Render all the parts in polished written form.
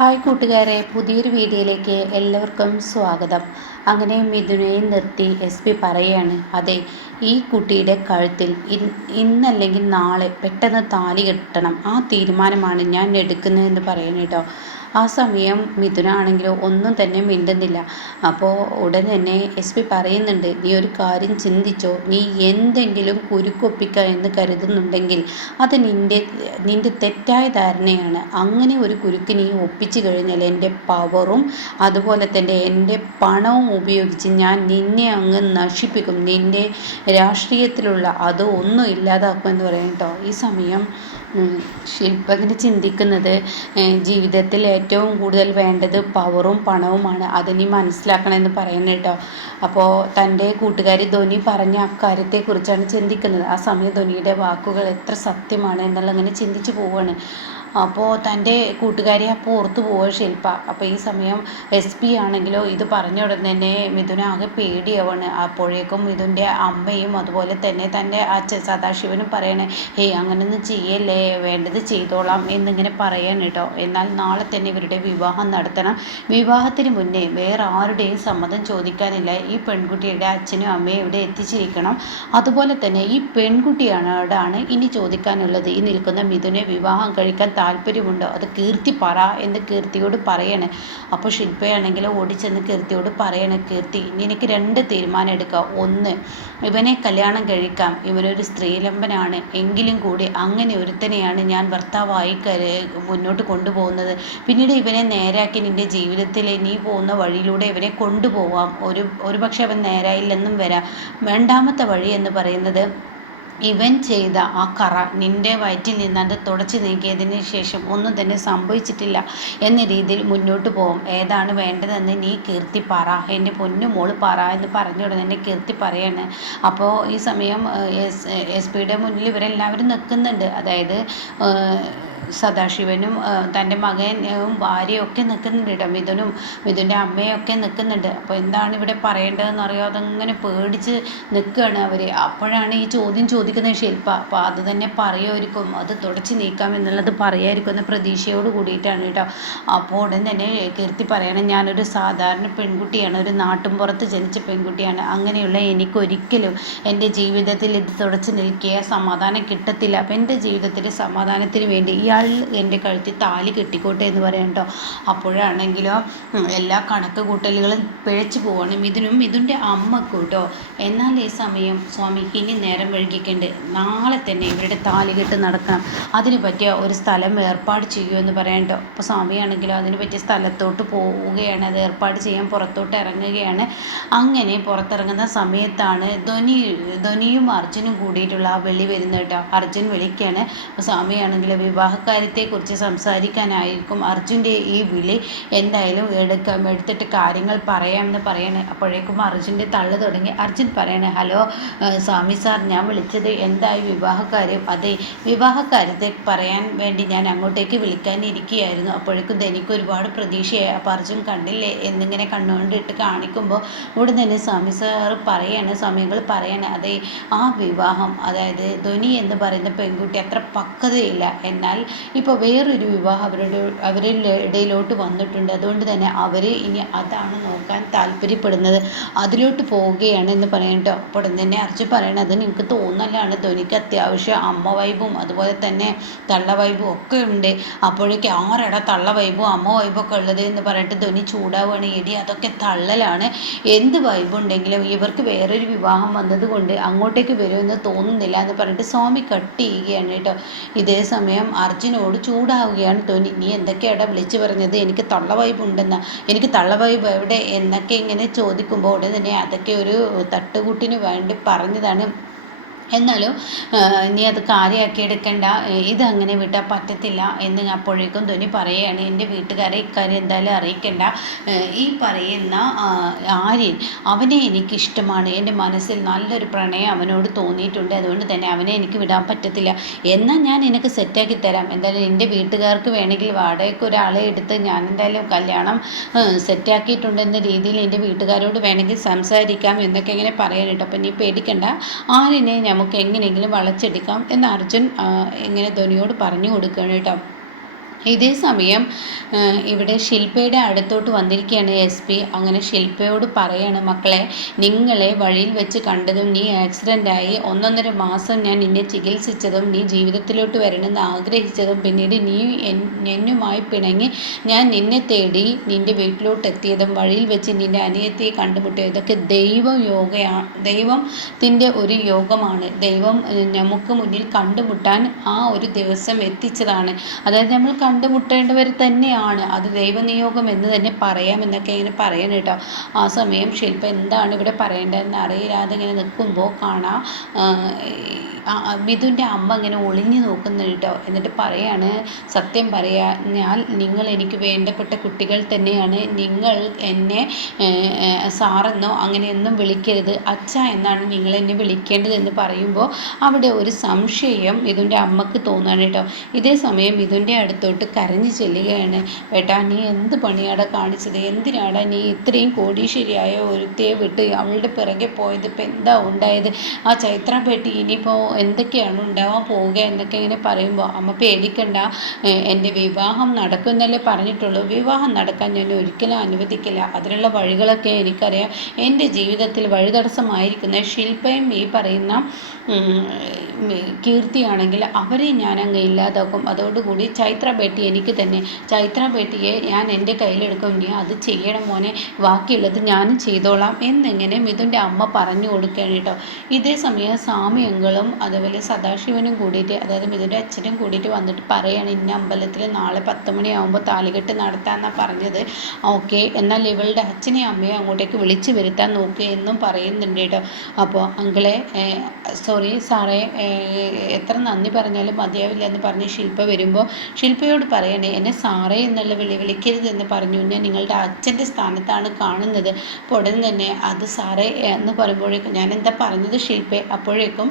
Hi കൂട്ടുകാരെ, പുതിയൊരു വീഡിയോയിലേക്ക് എല്ലാവർക്കും സ്വാഗതം. അങ്ങനെ മിഥുനെയും നിർത്തി SP പറയുകയാണ്, അതെ, ഈ കുട്ടിയുടെ കഴുത്തിൽ ഇന്നല്ലെങ്കിൽ നാളെ പെട്ടെന്ന് താലി കെട്ടണം, ആ തീരുമാനമാണ് ഞാൻ എടുക്കുന്നതെന്ന് പറയണം കേട്ടോ. ആ സമയം മിഥുനാണെങ്കിലോ ഒന്നും തന്നെ മിണ്ടുന്നില്ല. അപ്പോൾ ഉടൻ തന്നെ SP പറയുന്നുണ്ട്, നീ ഒരു കാര്യം ചിന്തിച്ചോ, നീ എന്തെങ്കിലും കുരുക്കൊപ്പിക്കുക എന്ന് കരുതുന്നുണ്ടെങ്കിൽ അത് നിൻ്റെ തെറ്റായ ധാരണയാണ്. അങ്ങനെ ഒരു കുരുക്ക് നീ ഒപ്പിച്ചു കഴിഞ്ഞാൽ എൻ്റെ പവറും അതുപോലെ തന്നെ എൻ്റെ പണവും ഉപയോഗിച്ച് ഞാൻ നിന്നെ അങ്ങ് നശിപ്പിക്കും, നിൻ്റെ രാഷ്ട്രീയത്തിലുള്ള അത് ഒന്നും ഇല്ലാതാക്കുമെന്ന് പറയും കേട്ടോ. ഈ സമയം ശില്പ ഇങ്ങനെ ചിന്തിക്കുന്നത്, ജീവിതത്തിൽ ഏറ്റവും കൂടുതൽ വേണ്ടത് പവറും പണവുമാണ്, അത് നീ മനസ്സിലാക്കണമെന്ന് പറയുന്നത് കേട്ടോ. അപ്പോൾ തൻ്റെ കൂട്ടുകാരി ധ്വനി പറഞ്ഞ അക്കാര്യത്തെക്കുറിച്ചാണ് ചിന്തിക്കുന്നത്. ആ സമയം ധ്വനിയുടെ വാക്കുകൾ എത്ര സത്യമാണ് എന്നുള്ള ഇങ്ങനെ ചിന്തിച്ചു പോവുകയാണ്. അപ്പോൾ തൻ്റെ കൂട്ടുകാരി അപ്പോൾ ഓർത്തു പോവുക ശില്പ. അപ്പോൾ ഈ സമയം SP ആണെങ്കിലോ ഇത് പറഞ്ഞ ഉടൻ തന്നെ മിഥുന ആകെ പേടിയാവാണ്. അപ്പോഴേക്കും മിഥുൻ്റെ അമ്മയും അതുപോലെ തന്നെ തൻ്റെ അച്ഛൻ സദാശിവനും പറയണേ, ഹേയ് അങ്ങനെയൊന്നും ചെയ്യല്ലേ, വേണ്ടത് ചെയ്തോളാം എന്നിങ്ങനെ പറയാണ് കേട്ടോ. എന്നാൽ നാളെ തന്നെ ഇവരുടെ വിവാഹം നടത്തണം. വിവാഹത്തിന് മുന്നേ വേറെ ആരുടെയും സമ്മതം ചോദിക്കാനില്ല. ഈ പെൺകുട്ടിയുടെ അച്ഛനും അമ്മയും ഇവിടെ എത്തിച്ചിരിക്കണം. അതുപോലെ തന്നെ ഈ പെൺകുട്ടിയോടാണ് ഇനി ചോദിക്കാനുള്ളത്, ഈ നിൽക്കുന്ന മിഥുനെ വിവാഹം കഴിക്കാൻ താല്പര്യമുണ്ടോ, അത് കീർത്തി പറ എന്ന് കീർത്തിയോട് പറയണേ. അപ്പോൾ ശില്പയാണെങ്കിൽ ഓടിച്ചെന്ന് കീർത്തിയോട് പറയണേ, കീർത്തി ഇനി എനിക്ക് 2 തീരുമാനം എടുക്കാം. ഒന്ന്, ഇവനെ കല്യാണം കഴിക്കാം, ഇവനൊരു സ്ത്രീലമ്പനാണ്, എങ്കിലും കൂടി അങ്ങനെ ഒരുത്തനെയാണ് ഞാൻ ഭർത്താവായി മുന്നോട്ട് കൊണ്ടുപോകുന്നത്. പിന്നീട് ഇവനെ നേരാക്കി നിൻ്റെ ജീവിതത്തിൽ നീ പോകുന്ന വഴിയിലൂടെ ഇവനെ കൊണ്ടുപോവാം. ഒരു പക്ഷെ അവൻ നേരായില്ലെന്നും വരാം. രണ്ടാമത്തെ വഴി എന്ന് പറയുന്നത്, ഇവൻ ചെയ്ത ആ കറ നിൻ്റെ വയറ്റിൽ നിന്നത് തുടച്ചു നീക്കിയതിന് ശേഷം ഒന്നും തന്നെ സംഭവിച്ചിട്ടില്ല എന്ന രീതിയിൽ മുന്നോട്ട് പോകും. ഏതാണ് വേണ്ടതെന്ന് നീ കീർത്തി പറ, എൻ്റെ പൊന്നു മോള് പറ എന്ന് പറഞ്ഞ ഉടനെ തന്നെ കീർത്തി പറയാണ്. അപ്പോൾ ഈ സമയം SP മുന്നിൽ ഇവരെല്ലാവരും നിൽക്കുന്നുണ്ട്. അതായത് സദാശിവനും തൻ്റെ മകനും ഭാര്യയും ഒക്കെ നിൽക്കുന്നുണ്ട് കേട്ടോ. മിഥുൻ്റെ അമ്മയൊക്കെ നിൽക്കുന്നുണ്ട്. അപ്പോൾ എന്താണ് ഇവിടെ പറയേണ്ടതെന്ന് അറിയാതെ അങ്ങനെ പേടിച്ച് നിൽക്കുകയാണ് അവർ. അപ്പോഴാണ് ഈ ചോദ്യം ചോദിക്കുന്നത് ശില്പ. അപ്പോൾ അത് തന്നെ പറയുമായിരിക്കും, അത് തുടച്ച് നീക്കാം എന്നുള്ളത് പറയായിരിക്കും എന്ന പ്രതീക്ഷയോട് കൂടിയിട്ടാണ് കേട്ടോ. അപ്പോൾ ഉടൻ തന്നെ കീർത്തി പറയണം, ഞാനൊരു സാധാരണ പെൺകുട്ടിയാണ്, ഒരു നാട്ടുംപുറത്ത് ജനിച്ച പെൺകുട്ടിയാണ്. അങ്ങനെയുള്ള എനിക്കൊരിക്കലും എൻ്റെ ജീവിതത്തിൽ ഇത് തുടച്ച് നിൽക്കിയ സമാധാനം കിട്ടത്തില്ല. അപ്പം എൻ്റെ ജീവിതത്തിൻ്റെ സമാധാനത്തിന് വേണ്ടി ഇയാൾ എൻ്റെ കഴുത്തിൽ താലി കെട്ടിക്കോട്ടെ എന്ന് പറയാം കേട്ടോ. അപ്പോഴാണെങ്കിലോ എല്ലാ കണക്ക് കൂട്ടലുകളും പിഴച്ചു പോവാണ് ഇതിൻ്റെ അമ്മക്ക് കേട്ടോ. എന്നാൽ ഈ സമയം സ്വാമി ഇനി നേരം വൈകിക്കണ്ട്, നാളെ തന്നെ ഇവരുടെ താലികെട്ട് നടക്കണം, അതിന് പറ്റിയ ഒരു സ്ഥലം ഏർപ്പാട് ചെയ്യുമെന്ന് പറയാം കേട്ടോ. അപ്പോൾ സ്വാമിയാണെങ്കിലോ അതിന് പറ്റിയ സ്ഥലത്തോട്ട് പോവുകയാണ്, അത് ഏർപ്പാട് ചെയ്യാൻ പുറത്തോട്ട് ഇറങ്ങുകയാണ്. അങ്ങനെ പുറത്തിറങ്ങുന്ന സമയത്താണ് ധ്വനിയും അർജുനും കൂടിയിട്ടുള്ള ആ വിളി വരുന്നത് കേട്ടോ. അർജുൻ വിളിക്കാണ്. അപ്പോൾ സ്വാമിയാണെങ്കിൽ വിവാഹകാര്യത്തെക്കുറിച്ച് സംസാരിക്കാനായിരിക്കും അർജുൻ്റെ ഈ വിളി. എന്തായാലും എടുത്തിട്ട് കാര്യങ്ങൾ പറയാമെന്ന് പറയണേ. അപ്പോഴേക്കും അർജുൻ്റെ തള്ളു തുടങ്ങി. അർജുൻ പറയണേ, ഹലോ സ്വാമി സാർ, ഞാൻ വിളിച്ചത് എന്തായി വിവാഹകാര്യം? അതെ, വിവാഹകാര്യത്തെ പറയാൻ വേണ്ടി ഞാൻ അങ്ങോട്ടേക്ക് വിളിക്കാനിരിക്കുകയായിരുന്നു. അപ്പോഴേക്കും എനിക്ക് ഒരുപാട് പ്രതീക്ഷയായി. അപ്പോൾ അർജുൻ കണ്ടില്ലേ എന്നിങ്ങനെ കണ്ണുകൊണ്ടിട്ട് കാണിക്കുമ്പോൾ ഉടൻ തന്നെ സ്വാമി സാർ പറയാണ്, സ്വാമികൾ പറയണേ, അതെ, ആ വിവാഹം, അതായത് ധ്വനി എന്ന് പറയുന്ന പെൺകുട്ടി അത്ര പക്വതയില്ല, എന്നാൽ ഇപ്പോൾ വേറൊരു വിവാഹം അവരുടെ ഇടയിലോട്ട് വന്നിട്ടുണ്ട്. അതുകൊണ്ട് തന്നെ അവർ ഇനി അതാണ് നോക്കാൻ താല്പര്യപ്പെടുന്നത്, അതിലോട്ട് പോവുകയാണ് എന്ന് പറയണം കേട്ടോ. അപ്പോൾ തന്നെ അർജുൻ പറയണത് നിങ്ങൾക്ക് തോന്നലാണ്, ധ്വനിക്ക് അത്യാവശ്യം അമ്മ വൈബും അതുപോലെ തന്നെ തള്ള വൈബും ഒക്കെ ഉണ്ട്. അപ്പോഴേക്കും ആരടാ തള്ള വൈബും അമ്മ വൈബും ഒക്കെ ഉള്ളത് എന്ന് പറഞ്ഞിട്ട് ധ്വനി ചൂടാവുകയാണ്. എടി അതൊക്കെ തള്ളലാണ്, എന്ത് വൈബുണ്ടെങ്കിലും ഇവർക്ക് വേറൊരു വിവാഹം വന്നതുകൊണ്ട് അങ്ങോട്ടേക്ക് വരുമെന്ന് തോന്നുന്നില്ല എന്ന് പറഞ്ഞിട്ട് സ്വാമി കട്ട് ചെയ്യുകയാണ് കേട്ടോ. ഇതേ സമയം അർജുനോട് ചൂടാവുകയാണ് ധ്വനി, നീ എന്തൊക്കെയാണ് വിളിച്ചു പറഞ്ഞത്, എനിക്ക് തള്ള വൈബ് ഉണ്ടെന്ന, എനിക്ക് തള്ള വൈബ് എവിടെ എന്നൊക്കെ ഇങ്ങനെ ചോദിക്കുമ്പോൾ ഉടനെ തന്നെ അതൊക്കെ ഒരു തട്ടുകൂട്ടിന് വേണ്ടി പറഞ്ഞതാണ്, എന്നാലും നീ അത് കാര്യമാക്കി എടുക്കണ്ട, ഇതങ്ങനെ വിട്ടാൽ പറ്റത്തില്ല എന്ന് അപ്പോഴേക്കും ധ്വനി പറയുകയാണ്. എൻ്റെ വീട്ടുകാരെ ഇക്കാര്യം എന്തായാലും അറിയിക്കണ്ട, ഈ പറയുന്ന ആര്യൻ അവനെ എനിക്കിഷ്ടമാണ്, എൻ്റെ മനസ്സിൽ നല്ലൊരു പ്രണയം അവനോട് തോന്നിയിട്ടുണ്ട്, അതുകൊണ്ട് തന്നെ അവനെ എനിക്ക് വിടാൻ പറ്റത്തില്ല, എന്നാൽ ഞാൻ എനിക്ക് സെറ്റാക്കി തരാം, എന്തായാലും എൻ്റെ വീട്ടുകാർക്ക് വേണമെങ്കിൽ വാടകയ്ക്ക് ഒരാളെ എടുത്ത് ഞാൻ എന്തായാലും കല്യാണം സെറ്റാക്കിയിട്ടുണ്ടെന്ന രീതിയിൽ എൻ്റെ വീട്ടുകാരോട് വേണമെങ്കിൽ സംസാരിക്കാം എന്നൊക്കെ ഇങ്ങനെ പറയാൻ കേട്ടോ. അപ്പം നീ പേടിക്കണ്ട, ആര്യനെ നമുക്ക് എങ്ങനെയെങ്കിലും വളച്ചെടുക്കാം എന്ന് അർജുൻ ഇങ്ങനെ ധ്വനിയോട് പറഞ്ഞു കൊടുക്കുകയാണ് കേട്ടോ. ഇതേ സമയം ഇവിടെ ശില്പയുടെ അടുത്തോട്ട് വന്നിരിക്കുകയാണ് SP. അങ്ങനെ ശില്പയോട് പറയാണ്, മക്കളെ, നിങ്ങളെ വഴിയിൽ വെച്ച് കണ്ടതും നീ ആക്സിഡൻ്റായി 1.5 മാസം ഞാൻ നിന്നെ ചികിത്സിച്ചതും നീ ജീവിതത്തിലോട്ട് വരണമെന്ന് ആഗ്രഹിച്ചതും പിന്നീട് നീ എന്നുമായി പിണങ്ങി ഞാൻ നിന്നെ തേടി നിൻ്റെ വീട്ടിലോട്ട് എത്തിയതും വഴിയിൽ വെച്ച് നിൻ്റെ അനിയത്തിയെ കണ്ടുമുട്ടിയത് ഇതൊക്കെ ദൈവത്തിൻ്റെ ഒരു യോഗമാണ്. ദൈവം നമുക്ക് മുന്നിൽ കണ്ടുമുട്ടാൻ ആ ഒരു ദിവസം എത്തിച്ചതാണ്. അതായത് നമ്മൾ കണ്ടുമുട്ടേണ്ടവർ തന്നെയാണ്, അത് ദൈവനിയോഗം എന്ന് തന്നെ പറയാമെന്നൊക്കെ ഇങ്ങനെ പറയണം കേട്ടോ. ആ സമയം ശില്പ എന്താണ് ഇവിടെ പറയേണ്ടതെന്ന് അറിയില്ലാതെ ഇങ്ങനെ നിൽക്കുമ്പോൾ കാണാം മിഥുൻ്റെ അമ്മ ഇങ്ങനെ ഒളിഞ്ഞു നോക്കുന്നു കേട്ടോ. എന്നിട്ട് പറയാണ്, സത്യം ഞാൻ നിങ്ങൾ എനിക്ക് വേണ്ടപ്പെട്ട കുട്ടികൾ തന്നെയാണ്. നിങ്ങൾ എന്നെ സാറെന്നോ അങ്ങനെയൊന്നും വിളിക്കരുത്, അച്ഛ എന്നാണ് നിങ്ങൾ എന്നെ വിളിക്കേണ്ടതെന്ന് പറയുമ്പോൾ അവിടെ ഒരു സംശയം മിഥുൻ്റെ അമ്മക്ക് തോന്നുകയാണ് കേട്ടോ. ഇതേ സമയം മിഥുൻ്റെ അടുത്തോട്ട് കരഞ്ഞു ചെല്ലുകയാണ്, ഏട്ടാ നീ എന്ത് പണിയാടാ കാണിച്ചത്? എന്തിനാടാ നീ ഇത്രയും കോടീശ്വരിയായ ഒരുത്തിയെ വിട്ട് അവളുടെ പിറകെ പോയത്? ഇപ്പം എന്താ ഉണ്ടായത്? ആ ചൈത്രപേട്ടി ഇനിയിപ്പോൾ എന്തൊക്കെയാണ് ഉണ്ടാവാൻ പോവുക എന്നൊക്കെ ഇങ്ങനെ പറയുമ്പോൾ അമ്മ പേടിക്കണ്ട, എൻ്റെ വിവാഹം നടക്കുമെന്നല്ലേ പറഞ്ഞിട്ടുള്ളൂ. വിവാഹം നടക്കാൻ ഞാൻ ഒരിക്കലും അനുവദിക്കില്ല. അതിനുള്ള വഴികളൊക്കെ എനിക്കറിയാം. എൻ്റെ ജീവിതത്തിൽ വഴിതടസ്സമായിരിക്കുന്ന ശില്പയും ഈ പറയുന്ന കീർത്തിയാണെങ്കിൽ അവരെ ഞാൻ അങ്ങ് ഇല്ലാതാക്കും. അതോടുകൂടി ചൈത്രപേട്ടി എനിക്ക് തന്നെ. ചൈത്രപേട്ടിയെ ഞാൻ എൻ്റെ കയ്യിലെടുക്കും. നീ അത് ചെയ്യണം മോനെ, ബാക്കിയുള്ളത് ഞാനും ചെയ്തോളാം എന്നിങ്ങനെ മിഥുൻ്റെ അമ്മ പറഞ്ഞു കൊടുക്കുകയാണ് കേട്ടോ. ഇതേ സമയം സ്വാമിയങ്ങളും അതുപോലെ സദാശിവനും കൂടിയിട്ട്, അതായത് മിഥുൻ്റെ അച്ഛനും കൂടിയിട്ട് വന്നിട്ട് പറയുകയാണ്, ഇന്ന അമ്പലത്തിൽ നാളെ 10 മണിയാകുമ്പോൾ താലികെട്ട് നടത്താമെന്നാണ് പറഞ്ഞത്. ഓക്കെ, എന്നാൽ ഇവളുടെ അച്ഛനെയും അമ്മയും അങ്ങോട്ടേക്ക് വിളിച്ചു വരുത്താൻ നോക്കുക എന്നും പറയുന്നുണ്ട് കേട്ടോ. അപ്പോൾ അങ്കിളെ, സോറി സാറേ, എത്ര നന്ദി പറഞ്ഞാലും മതിയാവില്ല എന്ന് പറഞ്ഞ് ശില്പ വരുമ്പോൾ ശില്പയോട് പറയണേ, എന്നെ സാറേ എന്നുള്ള വിളിക്കരുതെന്ന് പറഞ്ഞു. ഞാൻ നിങ്ങളുടെ അച്ഛൻ്റെ സ്ഥാനത്താണ് കാണുന്നത്. അപ്പോൾ ഉടൻ തന്നെ അത് സാറേ എന്ന് പറയുമ്പോഴേക്കും ഞാൻ എന്താ പറഞ്ഞത് ശില്പേ? അപ്പോഴേക്കും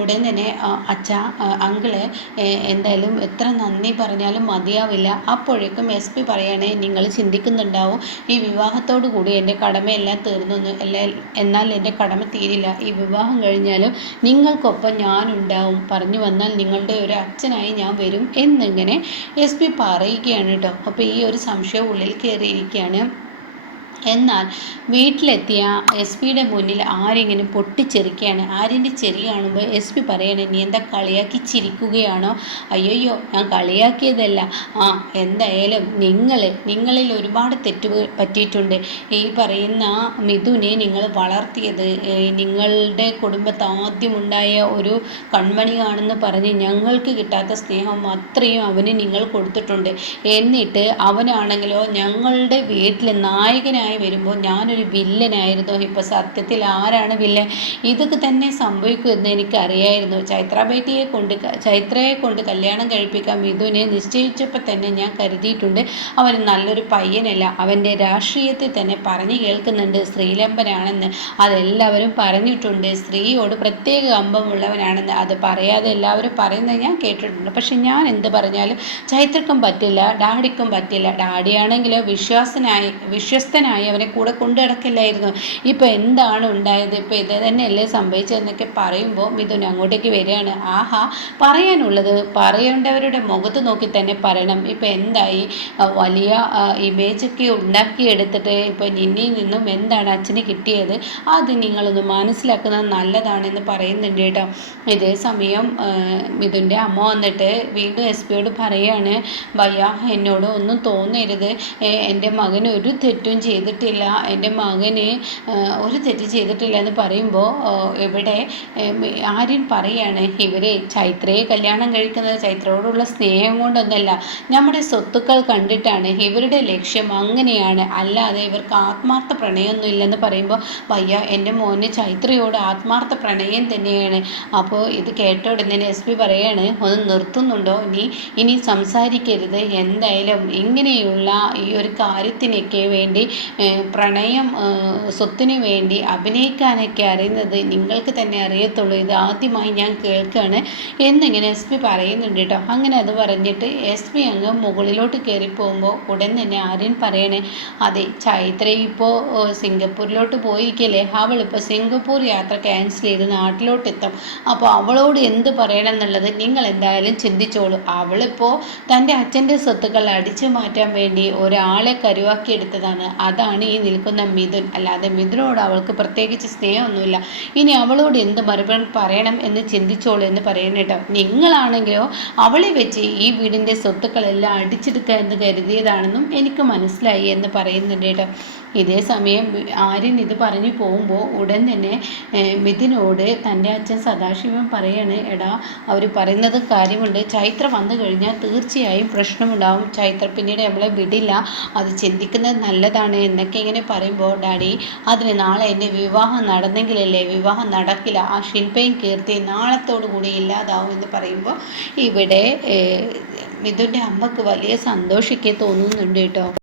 ഉടൻ തന്നെ അച്ഛാ, അങ്കിളെ എന്തായാലും എത്ര നന്ദി പറഞ്ഞാലും മതിയാവില്ല. അപ്പോഴേക്കും SP പറയണേ, നിങ്ങൾ ചിന്തിക്കുന്നുണ്ടാവും ഈ വിവാഹത്തോടു കൂടി എൻ്റെ കടമയെല്ലാം തീർന്നു. എന്നാൽ എൻ്റെ കടമ തീരില്ല. ഈ വിവാഹം കഴിഞ്ഞാലും നിങ്ങൾക്കൊപ്പം ഞാനുണ്ടാവും. പറഞ്ഞു വന്നാൽ നിങ്ങളുടെ ഒരു അച്ഛനായി ഞാൻ വരും എന്നിങ്ങനെ SP പറയുകയാണ് കേട്ടോ. അപ്പോൾ ഈ ഒരു സംശയം ഉള്ളിൽ കയറിയിരിക്കുകയാണ്. എന്നാൽ വീട്ടിലെത്തിയ SP-യുടെ മുന്നിൽ ആരെങ്കിലും പൊട്ടിച്ചെറിക്കുകയാണ്. ആര്യൻ്റെ ചെറി കാണുമ്പോൾ SP പറയണേ, നീ എന്താ കളിയാക്കി ചിരിക്കുകയാണോ? അയ്യോ, ഞാൻ കളിയാക്കിയതല്ല. എന്തായാലും നിങ്ങളിൽ ഒരുപാട് തെറ്റ് പറ്റിയിട്ടുണ്ട്. ഈ പറയുന്ന മിഥുനെ നിങ്ങൾ വളർത്തിയത് നിങ്ങളുടെ കുടുംബത്ത് ആദ്യമുണ്ടായ ഒരു കൺമണിയാണെന്ന് പറഞ്ഞ് ഞങ്ങൾക്ക് കിട്ടാത്ത സ്നേഹം അത്രയും അവന് നിങ്ങൾ കൊടുത്തിട്ടുണ്ട്. എന്നിട്ട് അവനാണെങ്കിലോ ഞങ്ങളുടെ വീട്ടിൽ നായകനായി വരുമ്പോൾ ഞാനൊരു വില്ലനായിരുന്നു. ഇപ്പോൾ സത്യത്തിൽ ആരാണ് വില്ലൻ? ഇതൊക്കെ തന്നെ സംഭവിക്കുമെന്ന് എനിക്കറിയായിരുന്നു. ചൈത്രയെ കൊണ്ട് കല്യാണം കഴിപ്പിക്കാൻ മിഥുനെ നിശ്ചയിച്ചപ്പോൾ തന്നെ ഞാൻ കരുതിയിട്ടുണ്ട് അവൻ നല്ലൊരു പയ്യനല്ല. അവൻ്റെ രാഷ്ട്രീയത്തിൽ തന്നെ പറഞ്ഞു കേൾക്കുന്നുണ്ട് സ്ത്രീലമ്പനാണെന്ന്. അതെല്ലാവരും പറഞ്ഞിട്ടുണ്ട്. സ്ത്രീയോട് പ്രത്യേക കമ്പമുള്ളവനാണെന്ന്. അത് പറയാതെ എല്ലാവരും പറയുന്നത് ഞാൻ കേട്ടിട്ടുണ്ട്. പക്ഷെ ഞാൻ എന്ത് പറഞ്ഞാലും ചൈത്രക്കും പറ്റില്ല, ഡാഡിക്കും പറ്റില്ല. ഡാഡിയാണെങ്കിലോ വിശ്വസ്തനായി അവനെ കൂടെ കൊണ്ടു നടക്കില്ലായിരുന്നു. ഇപ്പോൾ എന്താണ് ഉണ്ടായത്? ഇപ്പോൾ ഇത് തന്നെയല്ലേ സംഭവിച്ചതെന്നൊക്കെ പറയുമ്പോൾ മിഥുൻ അങ്ങോട്ടേക്ക് വരികയാണ്. പറയാനുള്ളത് പറയേണ്ടവരുടെ മുഖത്ത് നോക്കി തന്നെ പറയണം. ഇപ്പോൾ എന്തായി? വലിയ ഇമേജൊക്കെ ഉണ്ടാക്കിയെടുത്തിട്ട് ഇപ്പോൾ നിന്നിൽ നിന്നും എന്താണ് അച്ഛന് കിട്ടിയത്? അത് നിങ്ങളൊന്ന് മനസ്സിലാക്കുന്നത് നല്ലതാണെന്ന് പറയുന്നുണ്ട് കേട്ടോ. ഇതേ സമയം മിഥുൻ്റെ അമ്മ വന്നിട്ട് വീണ്ടും SP-യോട് പറയുകയാണ്, ഭയ്യ എന്നോട് ഒന്നും തോന്നരുത്. എൻ്റെ മകൻ ഒരു തെറ്റും ചെയ്തിട്ടില്ല. എൻ്റെ മകന് ഒരു തെറ്റ് ചെയ്തിട്ടില്ല എന്ന് പറയുമ്പോൾ ഇവിടെ ആര്യൻ പറയാണ്, ഇവരെ ചൈത്രയെ കല്യാണം കഴിക്കുന്നത് ചൈത്രയോടുള്ള സ്നേഹം കൊണ്ടൊന്നല്ല, നമ്മുടെ സ്വത്തുക്കൾ കണ്ടിട്ടാണ്. ഇവരുടെ ലക്ഷ്യം അങ്ങനെയാണ്, അല്ലാതെ ഇവർക്ക് ആത്മാർത്ഥ പ്രണയമൊന്നും ഇല്ലെന്ന് പറയുമ്പോൾ ഭയ്യ എൻ്റെ മോന് ചൈത്രയോട് ആത്മാർത്ഥ പ്രണയം തന്നെയാണ്. അപ്പോൾ ഇത് കേട്ട ഉടനെ SP പറയാണ്, ഒന്ന് നിർത്തുന്നുണ്ടോ? ഇനി സംസാരിക്കരുത്. എന്തായാലും ഇങ്ങനെയുള്ള ഈ ഒരു കാര്യത്തിനൊക്കെ വേണ്ടി പ്രണയം സ്വത്തിനു വേണ്ടി അഭിനയിക്കാനൊക്കെ അറിയുന്നത് നിങ്ങൾക്ക് തന്നെ അറിയത്തുള്ളൂ, ഇത് ആദ്യമായി ഞാൻ കേൾക്കുകയാണ് എന്നിങ്ങനെ എസ് പി പറയുന്നുണ്ട് കേട്ടോ. അങ്ങനെ അത് പറഞ്ഞിട്ട് എസ് പി അങ്ങ് മുകളിലോട്ട് കയറി പോകുമ്പോൾ ഉടൻ തന്നെ ആര്യൻ പറയണേ, അതെ ചൈത്ര ഇപ്പോൾ സിംഗപ്പൂരിലോട്ട് പോയിരിക്കല്ലേ, അവളിപ്പോൾ സിംഗപ്പൂർ യാത്ര ക്യാൻസൽ ചെയ്ത് നാട്ടിലോട്ടെത്തും. അപ്പോൾ അവളോട് എന്ത് പറയണം എന്നുള്ളത് നിങ്ങൾ എന്തായാലും ചിന്തിച്ചോളൂ. അവളിപ്പോൾ തൻ്റെ അച്ഛൻ്റെ സ്വത്തുക്കൾ അടിച്ചു മാറ്റാൻ വേണ്ടി ഒരാളെ കരുവാക്കിയെടുത്തതാണ്. അതാണ് ഈ നിൽക്കുന്ന മിഥുൻ. അല്ലാതെ മിഥുനോട് അവൾക്ക് പ്രത്യേകിച്ച് സ്നേഹമൊന്നുമില്ല. ഇനി അവളോട് എന്ത് മറുപടി പറയണം എന്ന് ചിന്തിച്ചോളൂ എന്ന് പറയുന്നത് കേട്ടോ. നിങ്ങളാണെങ്കിലോ അവളെ വെച്ച് ഈ വീടിൻ്റെ സ്വത്തുക്കളെല്ലാം അടിച്ചെടുക്കുക എന്ന് കരുതിയതാണെന്നും എനിക്ക് മനസ്സിലായി എന്ന് പറയുന്നുണ്ട് കേട്ടോ. ഇതേ സമയം ആര്യൻ ഇത് പറഞ്ഞു പോകുമ്പോൾ ഉടൻ തന്നെ മിഥുനോട് തൻ്റെ അച്ഛൻ സദാശിവൻ പറയാണ്, എടാ അവർ പറയുന്നത് കാര്യമുണ്ട്, ചൈത്ര വന്നു കഴിഞ്ഞാൽ തീർച്ചയായും പ്രശ്നമുണ്ടാവും, ചൈത്ര പിന്നീട് നമ്മളെ വിടില്ല, അത് ചിന്തിക്കുന്നത് നല്ലതാണ് എന്നൊക്കെ ഇങ്ങനെ പറയുമ്പോൾ, ഡാഡി അതിന് നാളെ എൻ്റെ വിവാഹം നടന്നെങ്കിലല്ലേ, വിവാഹം നടക്കില്ല, ആ ശില്പയും കീർത്തിയും നാളത്തോടു കൂടി ഇല്ലാതാവും എന്ന് പറയുമ്പോൾ ഇവിടെ മിഥുൻ്റെ അമ്മക്ക് വലിയ സന്തോഷിക്കെ തോന്നുന്നുണ്ട് കേട്ടോ.